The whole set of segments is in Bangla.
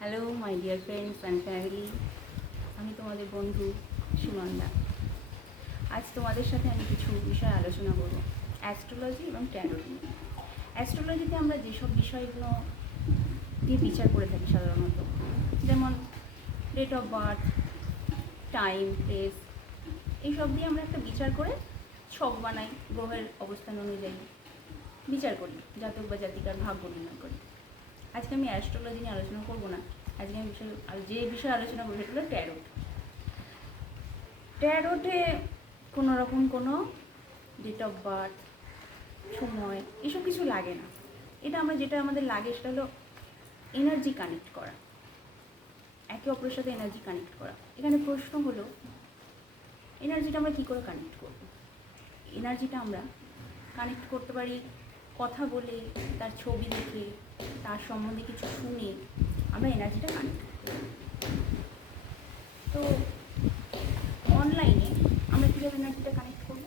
Hello my dear friends and family, আমি তোমাদের বন্ধু সুনন্দা। আজ তোমাদের সাথে আমি কিছু বিষয় আলোচনা করব, অ্যাস্ট্রোলজি এবং ট্যারোট নিয়ে। অ্যাস্ট্রোলজিতে আমরা যেসব বিষয়গুলো দিয়ে বিচার করে থাকি সাধারণত, যেমন date of birth, time, place, এইসব দিয়ে আমরা একটা বিচার করে ছক বানাই, গ্রহের অবস্থান অনুযায়ী বিচার করি, জাতক বা জাতিকার ভাগ্য নির্ণয় করি। আজকে আমি অ্যাস্ট্রোলজি নিয়ে আলোচনা করবো না। আজকে আমি যে বিষয়ে আলোচনা করবো সেটা হলো ট্যারোট। ট্যারোটে কোনো রকম কোনো ডেট অফ বার্থ, সময়, এসব কিছু লাগে না। এটা যেটা আমাদের লাগে সেটা হলো এনার্জি কানেক্ট করা, একে অপরের সাথে এনার্জি কানেক্ট করা। এখানে প্রশ্ন হলো, এনার্জিটা আমরা কী করে কানেক্ট করব? এনার্জিটা আমরা কানেক্ট করতে পারি কথা বলে, তার ছবি দেখে, তার সম্বন্ধে কিছু শুনে আমরা এনার্জিটা কানেক্ট করতে পারি। তো অনলাইনে আমরা কীভাবে এনার্জিটা কানেক্ট করব?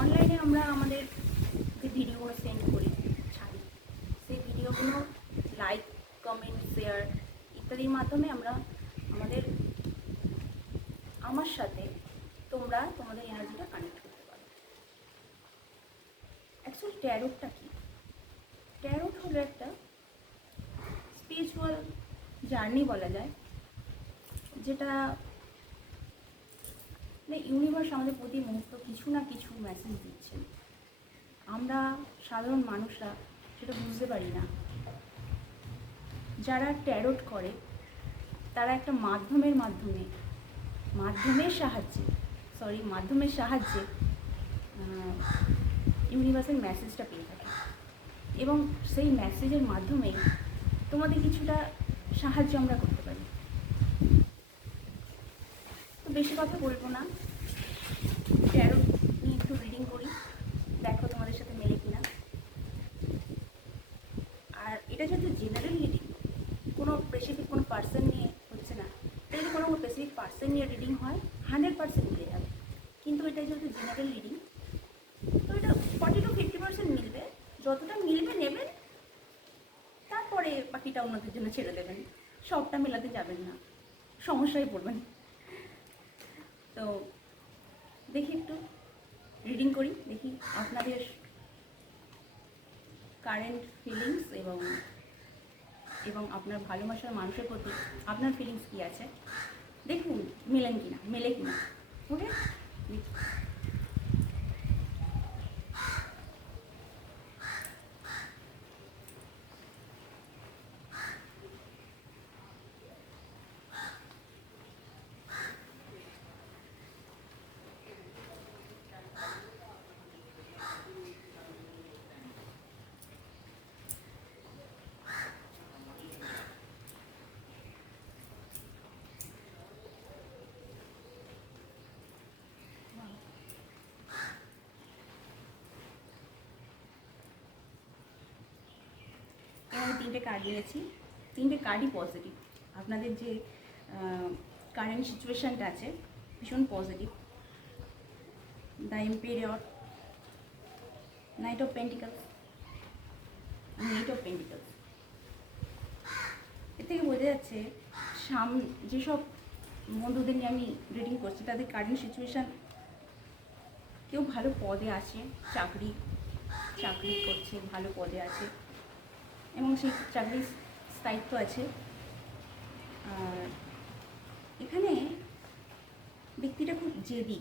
অনলাইনে আমরা আমাদের যে ভিডিওগুলো সেন্ড করি, ছাড়ি, সেই ভিডিওগুলো লাইক, কমেন্ট, শেয়ার ইত্যাদির মাধ্যমে আমরা আমার সাথে তোমরা তোমাদের এনার্জিটা কানেক্ট করতে পারো। অ্যাকচুয়ালি ট্যারোটটা কি? ট্যারোট হলো একটা স্পিরিচুয়াল জার্নি বলা যায়, যেটা ইউনিভার্স আমাদের প্রতি মুহূর্ত কিছু না কিছু মেসেজ দিচ্ছেন। আমরা সাধারণ মানুষরা সেটা বুঝতে পারি না। যারা ট্যারোট করে তারা একটা মাধ্যমের সাহায্যে ইউনিভার্সের মেসেজটা পেয়ে থাকে, এবং সেই মেসেজের মাধ্যমেই তোমাদের কিছুটা সাহায্য আমরা করতে পারি। তো বেশি কথা বলবো না, ট্যারোট নিয়ে একটু রিডিং করি, দেখো তোমাদের সাথে মেলে কিনা। আর এটা যেহেতু জেনারেল রিডিং, কোনো স্পেসিফিক কোনো পার্সন নিয়ে হচ্ছে না। এটা যদি কোনো স্পেসিফিক পার্সন নিয়ে রিডিং হয় 100% মিলে যাবে, কিন্তু এটা যেহেতু জেনারেল রিডিং, তো এটা 40-50% মিলবে। যতটা মিলবে নেবেন, তারপরে বাকিটা অন্যদের জন্য ছেড়ে দেবেন। সবটা মেলাতে যাবেন না, সমস্যায় পড়বেন। তো দেখি একটু রিডিং করি, দেখি আপনাদের কারেন্ট ফিলিংস এবং আপনার ভালোবাসার মানুষের প্রতি আপনার ফিলিংস কী আছে, দেখুন মেলে কিনা। ওকে, আমি 3টে কার্ড নিয়েছি। 3টে কার্ডই পজিটিভ। আপনাদের যে কারেন্ট সিচুয়েশানটা আছে ভীষণ positive. The এম্পেরিয়র, night of pentacles, eight of pentacles. এর থেকে বোঝা যাচ্ছে যেসব বন্ধুদের নিয়ে আমি রিডিং করছি তাদের কারেন্ট সিচুয়েশান, কেউ ভালো পদে আছে, চাকরি করছে, ভালো পদে আছে, এবং সেই চাকরির স্থায়িত্ব আছে। আর এখানে ব্যক্তিটা খুব জেদি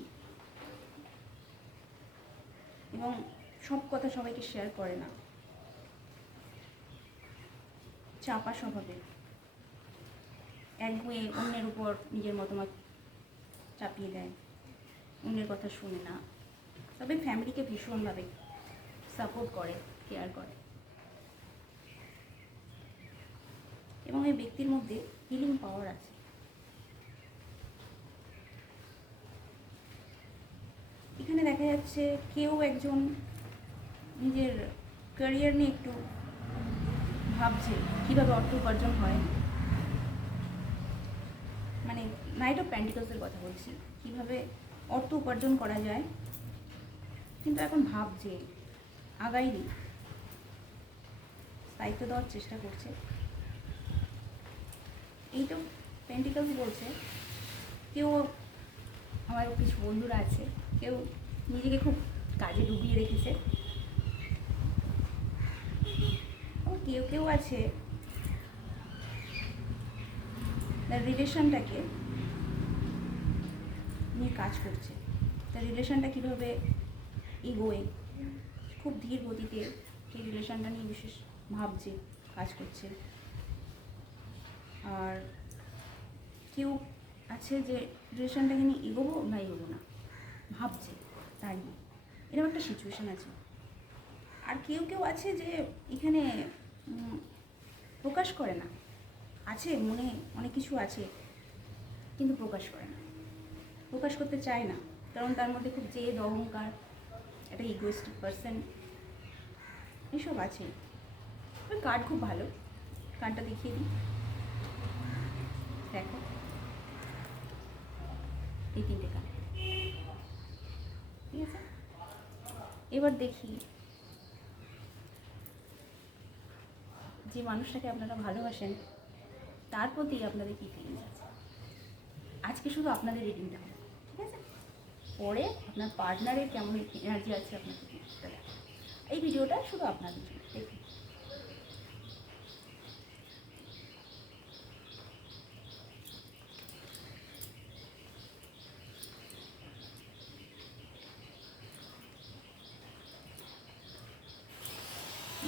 এবং সব কথা সবাইকে শেয়ার করে না, চাপা স্বভাবের, একগুঁয়ে অন্যের উপর নিজের মতামত চাপিয়ে দেয়, অন্যের কথা শুনে না। তবে ফ্যামিলিকে ভীষণভাবে সাপোর্ট করে, কেয়ার করে, এবং এই ব্যক্তির মধ্যে হিলিং পাওয়ার আছে। এখানে দেখা যাচ্ছে কেউ একজন নিজের ক্যারিয়ার নিয়ে একটু ভাবছে কীভাবে অর্থ উপার্জন হয়, মানে নাইট অফ পেন্টিকলসের কথা বলছি, কীভাবে অর্থ উপার্জন করা যায়, কিন্তু এখন ভাবছে, আগায়নি, দায়িত্ব দেওয়ার চেষ্টা করছে। এইট অফ পেন্টিকলস বলছে কেউ, আমার কিছু বন্ধুরা আছে, কেউ নিজেকে খুব কাজে ডুবিয়ে রেখেছে, কেউ কেউ আছে তার রিলেশনটাকে নিয়ে কাজ করছে, তার রিলেশনটা কীভাবে এগোয়, খুব ধীর গতিতে এই রিলেশনটা নিয়ে বিশেষ ভাবছে, কাজ করছে। আর কেউ আছে যে রিলেশনটাকে নিয়ে এগোবো না এগোবো না ভাবছে, তাই এরকম একটা সিচুয়েশান আছে। আর কেউ কেউ আছে যে এখানে প্রকাশ করে না, আছে মনে অনেক কিছু আছে কিন্তু প্রকাশ করে না, প্রকাশ করতে চায় না, কারণ তার মধ্যে খুব জেদ, অহংকার, একটা ইগোইস্টিক পার্সন, এসব আছে। ওই কার্ড খুব ভালো, কার্ডটা দেখিয়ে দিই, দেখো এই তিনটে কার্ড, ঠিক আছে। এবার দেখি যে মানুষটাকে আপনারা ভালোবাসেন তার প্রতি আপনাদের কী ফিলিংস আছে। আজকে শুধু আপনাদের রিডিংটা হবে, ঠিক আছে। পরে আপনার পার্টনারের কেমন এনার্জি আছে আপনাকে দেখতে দেখো। এই ভিডিওটা শুধু আপনাদের জন্য, দেখুন।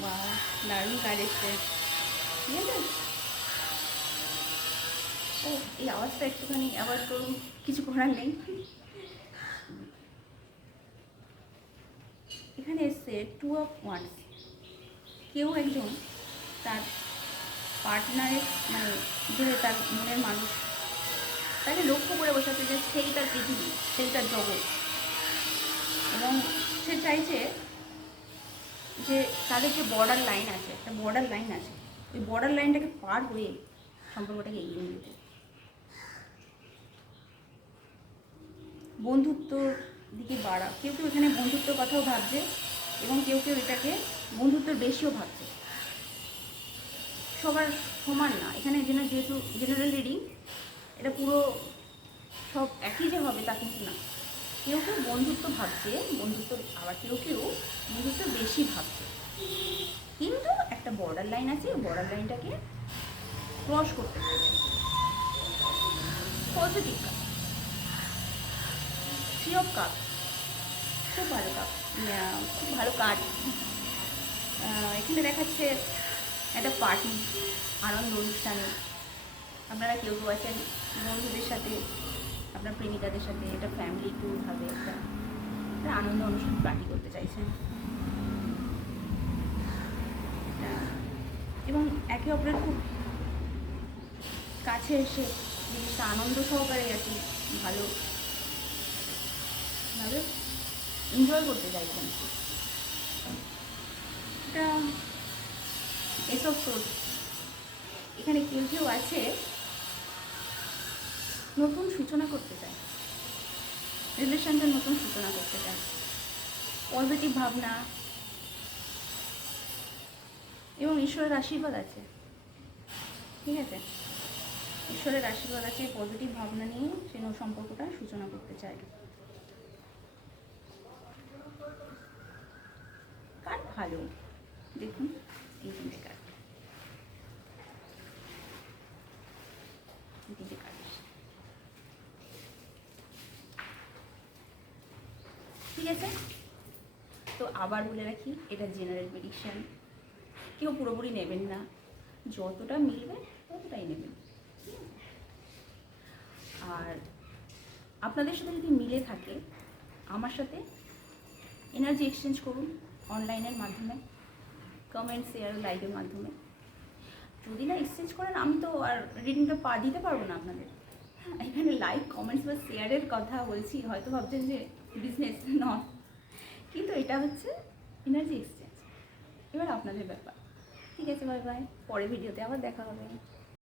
বা দারুণ কাজ এসছে, ঠিক আছে। ও এই আওয়াজটা একটুখানি অ্যাভয়েড করুন, কিছু করার নেই। এখানে এসছে 2 অফ ওয়ান্স। কেউ একজন তার পার্টনারের মানে যে তার মনের মানুষ তাকে লক্ষ্য করে বসাতে যে সেই তার পৃথিবী, সেই তার জগৎ, এবং সে চাইছে যে তাদের যে বর্ডার লাইন আছে, একটা বর্ডার লাইন আছে, ওই বর্ডার লাইনটাকে পার হয়ে সম্পর্কটাকে এগিয়ে নিয়ে যেতে, বন্ধুত্বর দিকে বাড়া। কেউ কেউ এখানে বন্ধুত্বর কথাও ভাবছে এবং কেউ কেউ এটাকে বন্ধুত্বর বেশিও ভাবছে। সবার সমান না এখানে, যেহেতু জেনারেল রিডিং, এটা পুরো সব একই যে হবে তা কিন্তু না। কেউ কেউ বন্ধুত্ব ভাবছে, বন্ধুত্ব, আবার কেউ কেউ বন্ধুত্ব বেশি ভাবছে, কিন্তু একটা বর্ডার লাইন আছে, বর্ডার লাইনটাকে ক্রস করতে চাইছে। পজিটিভ কাজ, 3 অফ কাপ, খুব ভালো কাপ, খুব ভালো কার্ড। এখানে দেখাচ্ছে একটা পার্টি, আনন্দ অনুষ্ঠানে আপনারা কেউ কেউ আছেন বন্ধুদের সাথে, আপনার প্রেমিকাদের সাথে, এটা ফ্যামিলি ট্যুর হবে, একটা আনন্দ অনুষ্ঠান পার্টি করতে চাইছেন, এবং একে অপরের খুব কাছে এসে জিনিসটা আনন্দ সহকারে আর কি ভালোভাবে এনজয় করতে চাইছেন। এটা এসব সোর্স। এখানে কেউ কেউ আছে নতুন সূচনা করতে চায়, রিলেশনটা নতুন সূচনা করতে চায়, পজিটিভ ভাবনা এবং ঈশ্বরের আশীর্বাদ আছে, ঠিক আছে। ঈশ্বরের আশীর্বাদ আছে, পজিটিভ ভাবনা নিয়ে সে সম্পর্কটা সূচনা করতে চায়। কার ভালো দেখুন, এই তিনটে কার্ড, ঠিক আছে। তো আবার বলে রাখি, এটা জেনারেল প্রেডিকশন, কেউ পুরোপুরি নেবেন না, যতটা মিলবে ততটাই নেবেন। আর আপনাদের সাথে যদি মিলে থাকে, আমার সাথে এনার্জি এক্সচেঞ্জ করুন অনলাইনের মাধ্যমে, কমেন্ট, শেয়ার, লাইকের মাধ্যমে। যদি না এক্সচেঞ্জ করেন, আমি তো আর রিডিংটা দিতে পারবো না আপনাদের। এখানে লাইক, কমেন্টস বা শেয়ারের কথা বলছি, হয়তো ভাবছেন যে বিজনেস নয়, কিন্তু এটা হচ্ছে এনার্জি এক্সচেঞ্জ। এবার আপনাদের ব্যাপার, ঠিক আছে। বাই বাই, পরের ভিডিওতে আবার দেখা হবে।